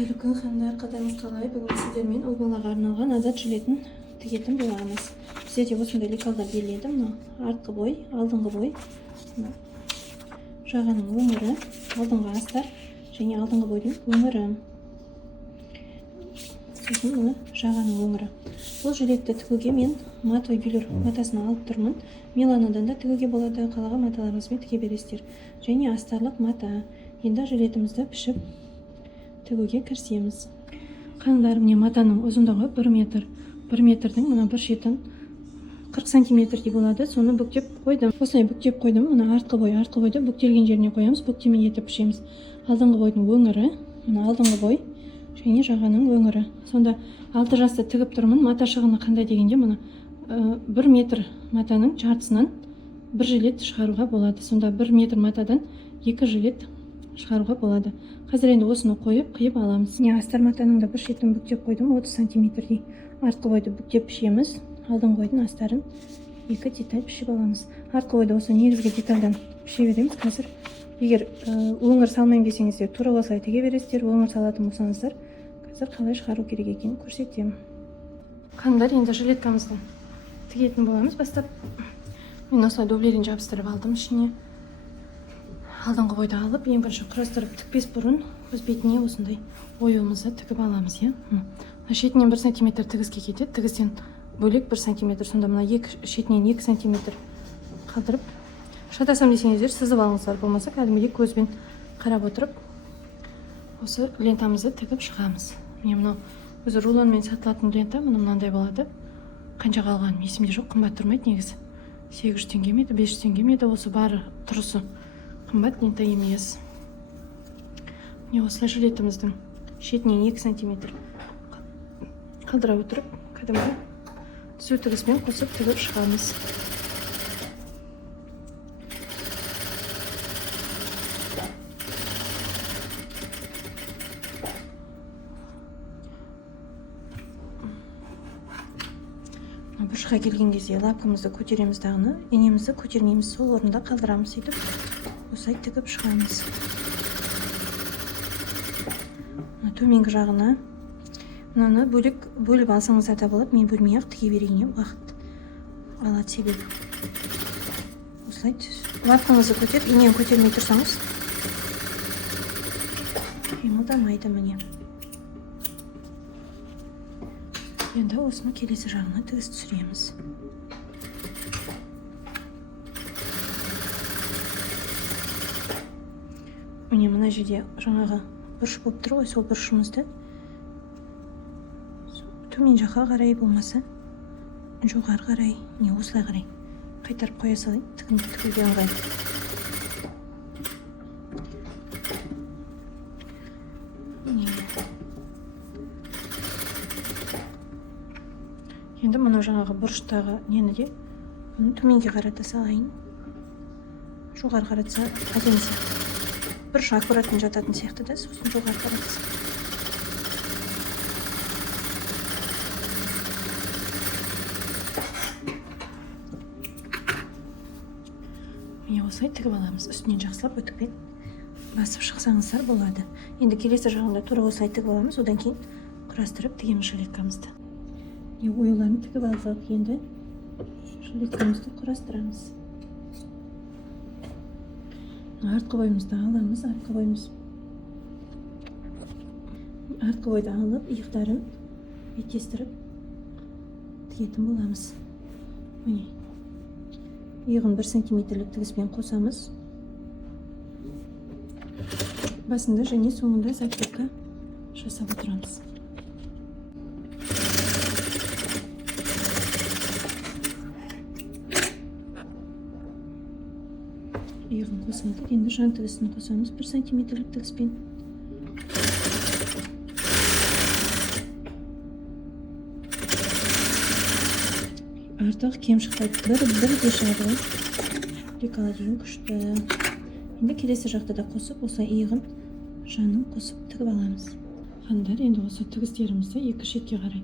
Қайырлы күн ханымдар, қатарыңыз қалай? Бүгін сіздермен ұл балаға арналған азат жилетін тігетін боламыз. Бізде осындай лекалдар беріледі. Мына артқы бой, алдыңғы бой, жағаның өңірі, алдыңғы астар және алдыңғы бойдың өңірі. Сосын мына жағаның өңірі. Бұл жилетті тігуге мен матовый велюр матасын алып тұрмын. Миланодан да тігуге болады, қалаған маталарыңызбен тіге бересіздер. Және астарлық мата. Енді жилетімізді пішіп тігуге кірісеміз. Қаңдар, міне матаның ұзындығы 1 метр. 1 метрдің мына бір шетін 40 сантиметрдей болады. Соны бүктеп қойдым. Осылай бүктеп қойдым. Мына артқы бойды бүктелген жеріне қоямыз. Бүктеме етіп пішеміз. Алдыңғы бойдың өңірі, мына алдыңғы бой және жағаның өңірі. Сонда 6 жасты тігіп тұрмын. Мата шығыны қандай дегенде мына 1 метр матаның жартысынан 1 жилет шығаруға болады. Сонда 1 метр матадан 2 жилет шығаруға болады. Қазір енді осыны қойып, қиып аламыз. Астар матаның да бір шетін бүктеп қойдым, 30 сантиметрдей. Артқы бойды бүктеп пішеміз. Алдыңғы бойдың астарын 2 деталь пішіп аламыз. Артқы бойды осы негізгі детальдан піше береміз. Қазір егер өңір салмайын десеңіздер, тура осылай тіге бересіздер. Өңір салатын болсаңыздар, қазір қалай шығару керек екенін көрсетемін. Қаңдар, енді жилеткамызды тігетін боламыз. Бастап мен осылай дублерін жабыстырып алдым ішіне. Алдыңғы бойды алып, ең бірінші құрастырып тікпес бұрын өз бетіне осындай оюымызды тігіп аламыз. Шетінен 1 сантиметр тігіске кетеді. Тігістен бөлек 1 сантиметр. Сонда мына шетінен 2 сантиметр қалдырып, шатасам десеңіздер сызып алыңыздар, болмаса кәдімгідей көзбен қарап отырып осы лентамызды тігіп шығамыз. Міне мынау өзі рулонмен сатылатын лента, мынандай болады. Қаншаға алғаным есімде жоқ, қымбат тұрмайды негізі. 800 теңге ме еді, 500 теңге ме еді, осы бары тұрысы. Қымбат лента емес. Міне осылай жилетіміздің шетінен 2 сантиметр қалдыра отырып, кәдімгі түзу тігіспен қосып тігіп шығамыз. Бұрышқа келген кезде лапкамызды көтереміз дағыны, енемізді көтермейміз, сол орында қалдырамыз, сөйтіп осылай тігіп шығамыз. Төменгі жағына мынаны бөліп алсаңыздар да болады. Мен бөлмей-ақ тіге берейін, уақыт алады себебі. Осылай лапкаңызды көтеріп, енені көтермей тұрсаңыз қимылдамайды. Міне. Енді осыны келесі жағына тігіс түсіреміз. Міне мына жерде жаңағы бұрыш болып тұр ғой, сол бұрышымызды төмен жаққа қарай, болмаса жоғары қарай, не осылай қарай қайтарып қоя салайын, тігуге ыңғайлы. Енді мынау жаңағы бұрыштағы нені де төменге қарата салайын. Жоғары қаратса әдемі сияқты. Бұрыш аккуратын жататын сияқты да, сосын жоғары қаратса. Міне осылай тігіп аламыз. Үстінен жақсылап өтікпен басып шықсаңыздар болады. Енді келесі жағында тура осылай тігіп аламыз, одан кейін құрастырып тігеміз жилеткамызды. Оюларын тігіп алсақ, енді жилеткамызды құрастырамыз. Артқы бойымызды аламыз, артқы бойды алып, иықтарын беттестіріп тігетін боламыз. Міне, иығын 1 сантиметрлік тігіспен қосамыз. Басында және соңында закрепка жасап отырамыз. Иығын қосылдық. Енді жан тігісін қосамыз 1 сантиметрлік тігіспен. Артық кем шықпайды. Бірде шығады. Лекала дейін күшті. Енді келесі жақты да қосып, осылай иығын жанын қосып тігіп аламыз. Қаңдар, енді осы тігістерімізді 2 шетке қарай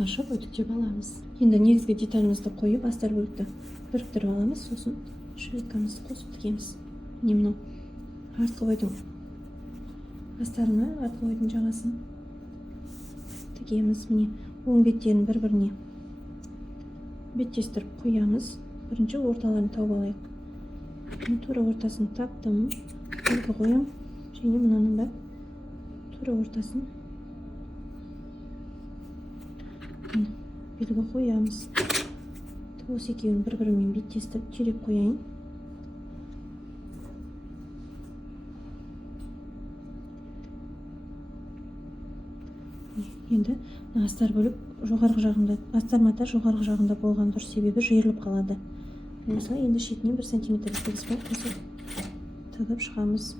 ашып өтіктеп аламыз. Енді негізгі деталімізді қойып, астар бөлікті біріктіріп аламыз, сосын жилеткамызды қосып тігеміз. Міне мынау артқы бойдың астарына артқы ойдың жағасын тігеміз. Міне оң беттерін бір-біріне беттестіріп қоямыз. Бірінші орталарын тауып алайық. Тура ортасын таптым, белгі қоям, және мынаның да тура ортасын белгі қоямыз. Осы екеуін бір-бірімен беттестіріп түйреп қояйын. Енді астар бөліп жоғарғы жағында, астар мата жоғарғы жағында болған дұрыс, себебі жиырылып қалады. Осылай енді шетіне 1 см тігіспен қосып тігіп шығамыз.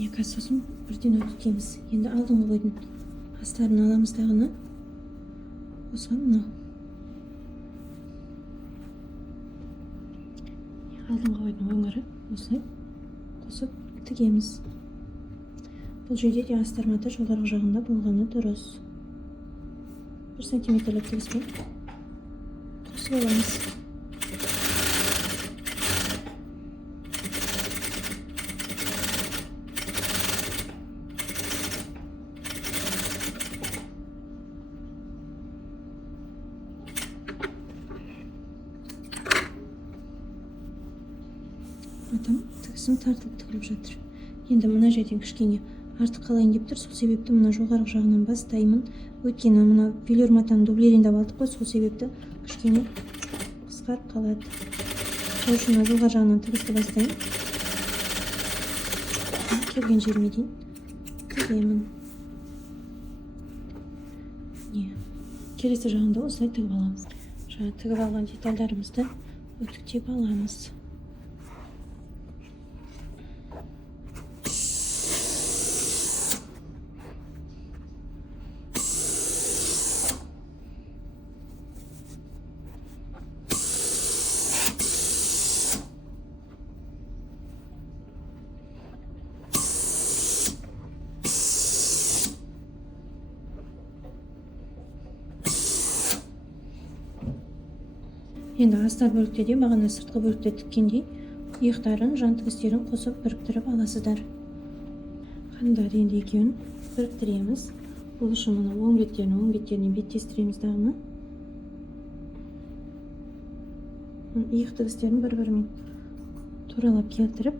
Екі сосын бірден өтеміз. Енді алдыңғы ойдың астарын аламыз дағыны. Осыған мынау. Алдыңғы ойдың өңірі осылай қосып тігеміз. Бұл жерде де астар мата жоғарғы жағында болғаны дұрыс. 1 см тігіспен қосып аламыз. Матам тігісім тартылып тігіліп жатыр. Енді мына жерден кішкене артық қалайын деп тұр. Сол себепті мына жоғарғы жағынан бастаймын. Өйткені мына велюр матаны дублириндеп алдық қой, сол себепті кішкене қысқарып қалады. Сол үшін жоғарғы жағынан тігісті бастаймын. Келген жеріме дейін тігемін. Келесі жағында осылай тігіп аламыз. Жаңа тігіп алған детальдарымызды үтіктеп аламыз. Енді астар бөлікте де бағана сыртқы бөлікте тіккендей иықтарын, жан тігістерін қосып біріктіріп аласыздар. Қандары енді екеуін біріктіреміз. Бұл үшін мұны оң беттеріне беттестіреміз дағыны. Иық тігістерін бір-бірімен туралап келтіріп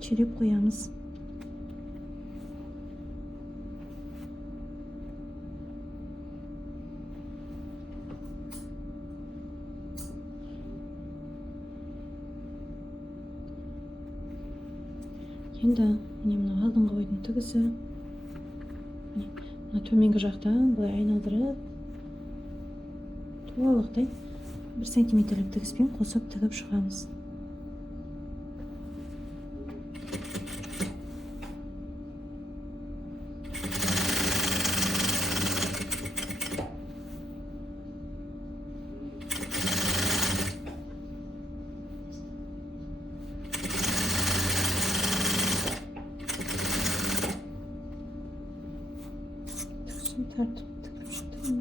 түйреп қоямыз. Енді мына алдыңғы ойдың тігісі мына төменгі жақтан былай айналдырып толықтай 1 см тігіспен қосып тігіп шығамыз. Тартып тігіп шықтым.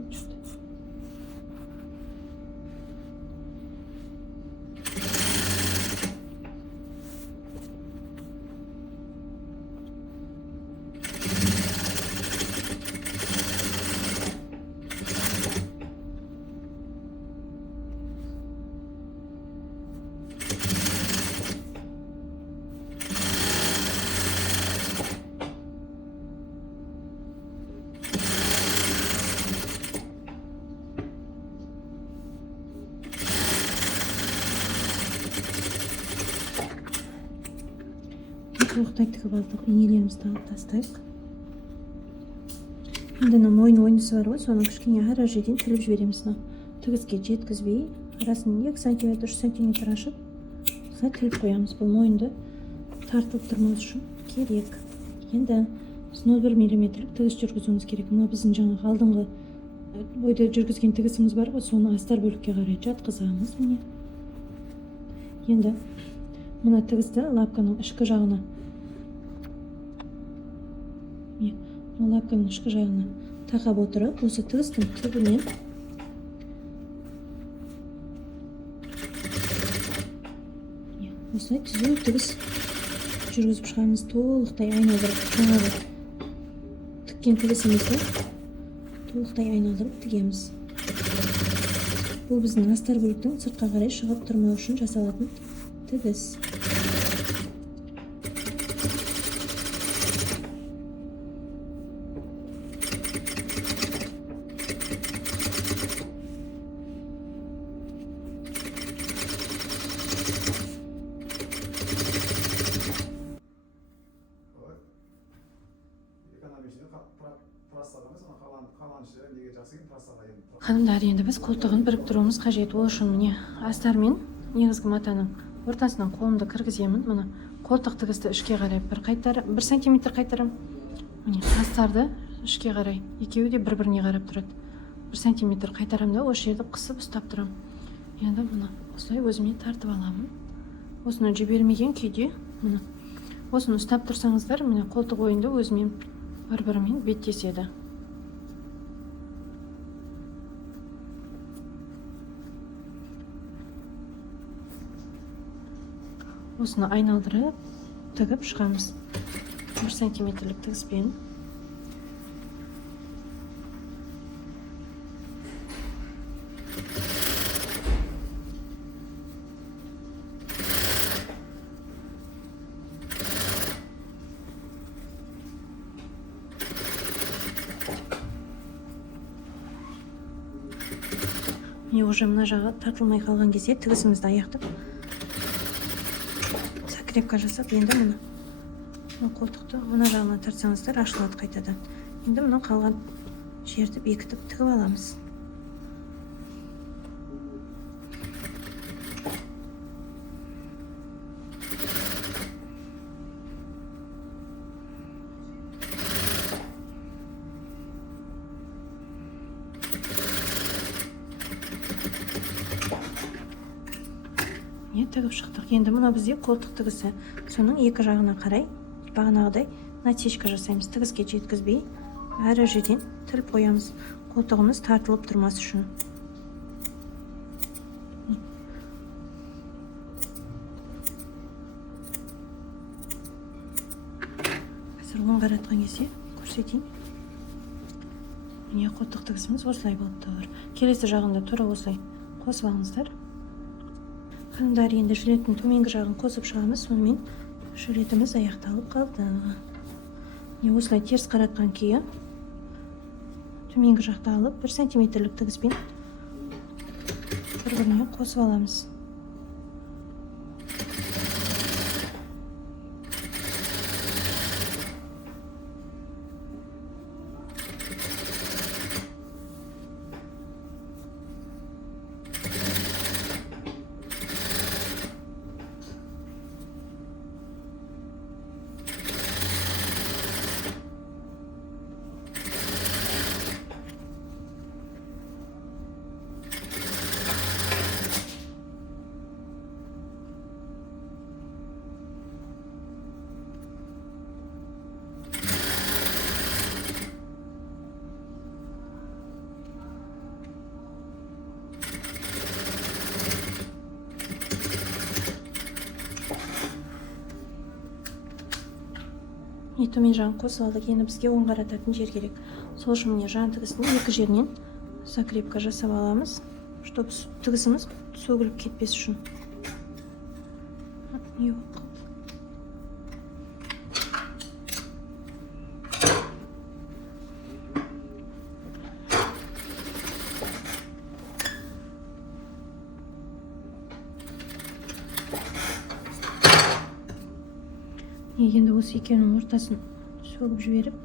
Толықтай тігіп алдық, инелерімізді алып тастайық. енді мына мойын ойындысы бар ғой, соны кішкене ара жерден тіліп жібереміз. Мына тігіске жеткізбей, арасын 2 см 3 см ашып, осылай тіліп қоямыз. Бұл мойынды тартылып тұрмас үшін керек. Енді 0,1 мм тігіс жүргізуіміз керек. Мына біздің жаңағы алдыңғы бойда жүргізген тігісіміз бар ғой, соны астар бөлікке қарай жатқызамыз. Міне. Енді мына тігісті лапканың ішкі жағына, лапканың ішкі жағына тақап отырып, осы тігістің түбінен осылай түзу тігіс жүргізіп шығамыз. Толықтай айналдырып, жаңағы тіккен тігісімізді толықтай айналдырып тігеміз. Бұл біздің астар бөліктің сыртқа қарай шығып тұрмау үшін жасалатын тігіс. Ханымдар, енді біз қолтығын біріктіруіміз қажет. Ол үшін міне астар мен негізгі матаның ортасынан қолымды кіргіземін. Міне қолтық тігісті ішке қарай 1 см қайтарам. Міне астарды ішке қарай, екеуі де бір-біріне қарап тұрады. 1 см қайтарам да осы жерді қысып ұстап тұрам. Енді міне осылай өзіме тартып аламын. Осыны жібермеген күйде міне осыны ұстап тұрсаңыздар, міне қолтық ойынды өзімен бір-бірімен беттеседі. Осыны айналдырып тігіп шығамыз 1 см тігіспен. Міне уже мына жағы тартылмай қалған кезде тігісімізді аяқтап закрепка жасап, енді мына қолтықты мына жағына тартсаңыздар ашылады қайтадан. Енді мына қалған жерді бекітіп тігіп аламыз. Тігіп шықтық. Енді мына бізде қолтық тігісі. Соның екі жағына қарай бағанағыдай насечка жасаймыз. Тігіске жеткізбей, әрі жерден тіліп қоямыз. Қолтығымыз тартылып тұрмас үшін. Қазір оң қаратқан кезде көрсетейін. Міне қолтық тігісіміз осылай болып тұр. Келесі жағында тура осылай қосып алыңыздар. Ханымдар, енді жилеттің төменгі жағын қосып шығамыз. Сонымен жилетіміз аяқталып қалды. Осылай теріс қаратқан күйі төменгі жақты алып 1 см тігіспен бір-біріне қосып аламыз. Төмен жағын қосып алдық. Енді бізге оң қарататын жер керек. Сол үшін міне жан тігісінің екі жерінен закрепка жасап аламыз, чтобы тігісіміз сөгіліп кетпес үшін. Енді осы екеуінің ортасын сөгіп жіберіп,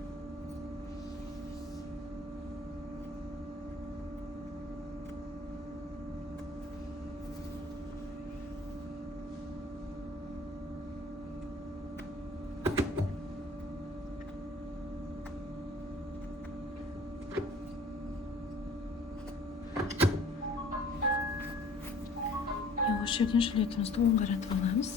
осы жерден жилетімізді оң қаратып аламыз.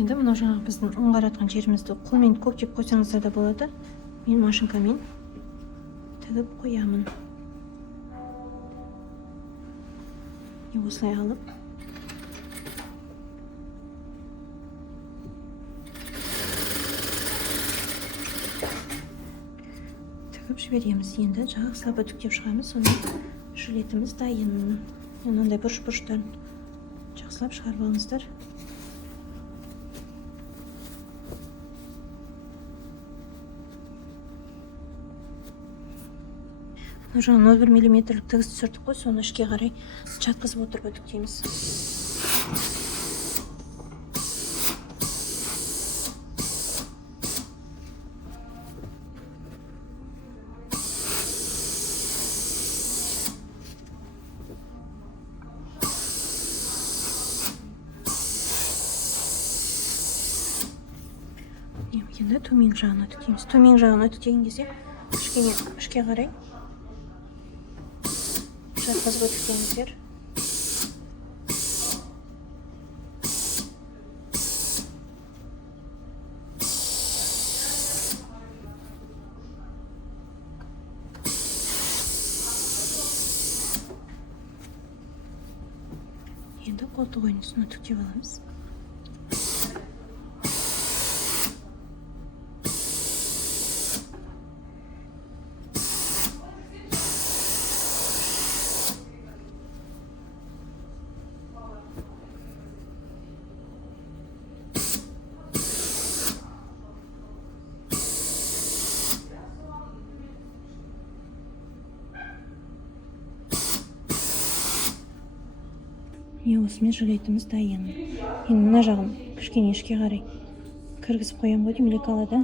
Енді мынау жаңағы біздің оң қаратқан жерімізді қолмен көктеп қойсаңыздар да болады. Мен машинкамен тігіп қоямын. Осылай алып тігіп жібереміз. Енді жақсылап үтіктеп шығамыз. Сонда жилетіміз дайын. Мынандай бұрыш-бұрыштарын жақсылап шығарып алыңыздар. Жаңа 0,1 миллиметрлік тігіс түсірдік қой, соны ішке қарай жатқызып отырып үтіктейміз. Енді төмен жағын үтіктейміз. Төмен жағын үтіктеген кезде кішкене ішке қарай жатқызып өтіктеңіздер. Енді қолтық ойынысын үтіктеп аламыз. Осымен жилетіміз дайын. Енді мына жағын кішкене ішке қарай кіргізіп қоямын ғой деймін лекалада.